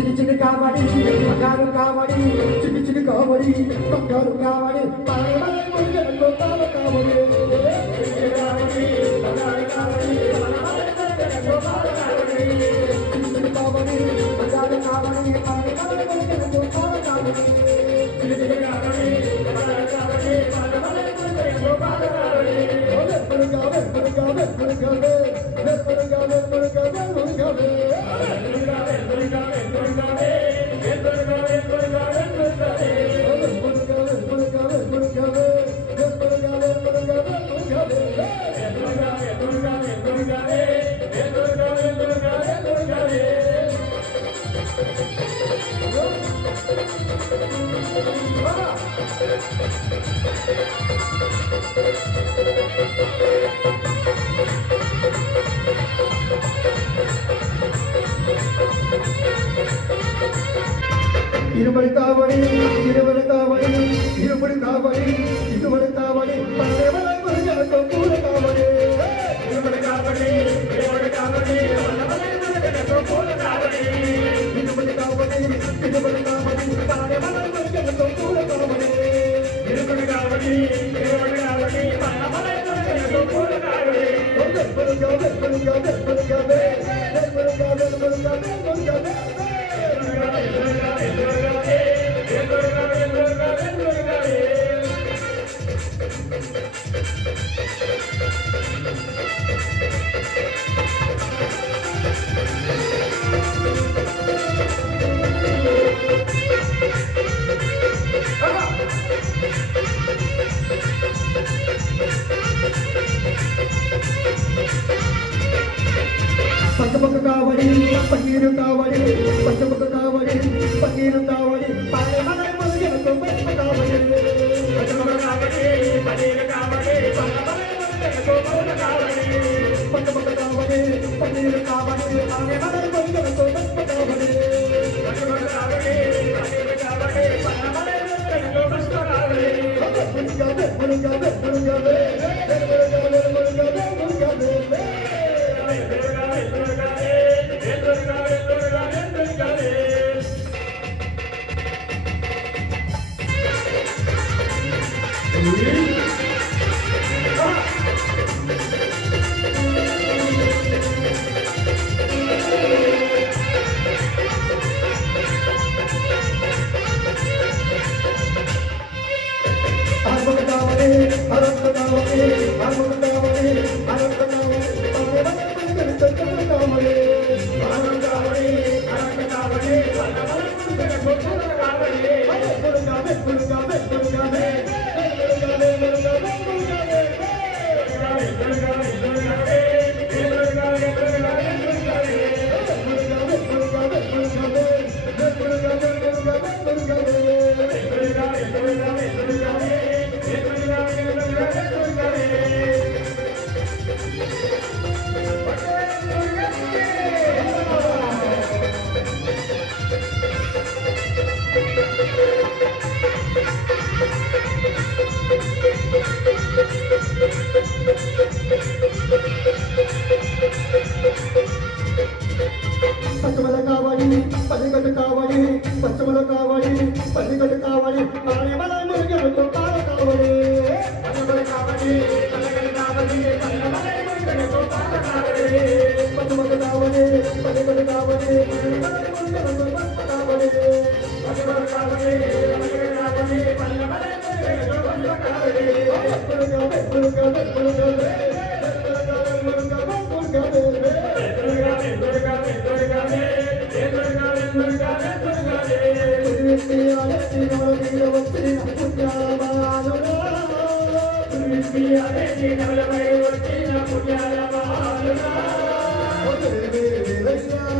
చిన్ని చిన్ని కావడి బంగారు కావడి చిన్ని చిన్ని కావడి బంగారు కావడి పాలమలై మురుగన గోపాల కావడి బంగారు కావడి పాలమలై మురుగన గోపాల కావడి చిన్ని చిన్ని కావడి బంగారు కావడి పాలమలై మురుగన గోపాల కావడి చిన్ని చిన్ని కావడి బంగారు కావడి పాలమలై మురుగన గోపాల కావడి మురుగవే మురుగవే మురుగవే మురుగవే మురుగవే మురుగవే ఇరుబడి కావడి ఇరుబడి కావడి ఇరుబడి కావడి ఇరుబడి కావడి పల్లెమలై మురుగన గోపాల కావడి ఇరుబడి కావడి ఇరుబడి కావడి పల్లెమలై మురుగన గోపాల కావడి ఇరుబడి కావడి ఇరుబడి కావడి పల్లెమలై మురుగన గోపాల కావడి ఇరుబడి కావడి ఇరుబడి కావడి పల్లెమలై మురుగన గోపాల కావడి మురుగవే మురుగవే మురుగవే మురుగవే మురుగవే మురుగవే పచ్చబొక్క కావడి పన్నీరు కావడి పచ్చబొక్క కావడి పన్నీరు కావడి పాలమలై మురుగన గోపాల కావడి పచ్చబొక్క కావడి పన్నీరు కావడి పాలమలై మురుగన గోపాల కావడి పచ్చబొక్క కావడి పన్నీరు కావడి పాలమలై మురుగన గోపాల కావడి పచ్చబొక్క కావడి పన్నీరు కావడి పాలమలై మురుగన గోపాల కావడి మురుగవే మురుగవే మురుగవే మురుగవే మురుగవే మురుగవే పచ్చమల కావడి పల్లిగడ్డ కావడి పచ్చమల కావడి పల్లిగడ్డ కావడి పాలమలై మురుగన గోపాల కావడి పచ్చమల కావడి పల్లిగడ్డ కావడి పాలమలై మురుగన గోపాల కావడి పచ్చమల కావడి పల్లిగడ్డ కావడి పాలమలై మురుగన గోపాల కావడి పచ్చమల కావడి పల్లిగడ్డ కావడి పాలమలై మురుగన గోపాల కావడి మురుగవే మురుగవే మురుగవే పుణ్యాల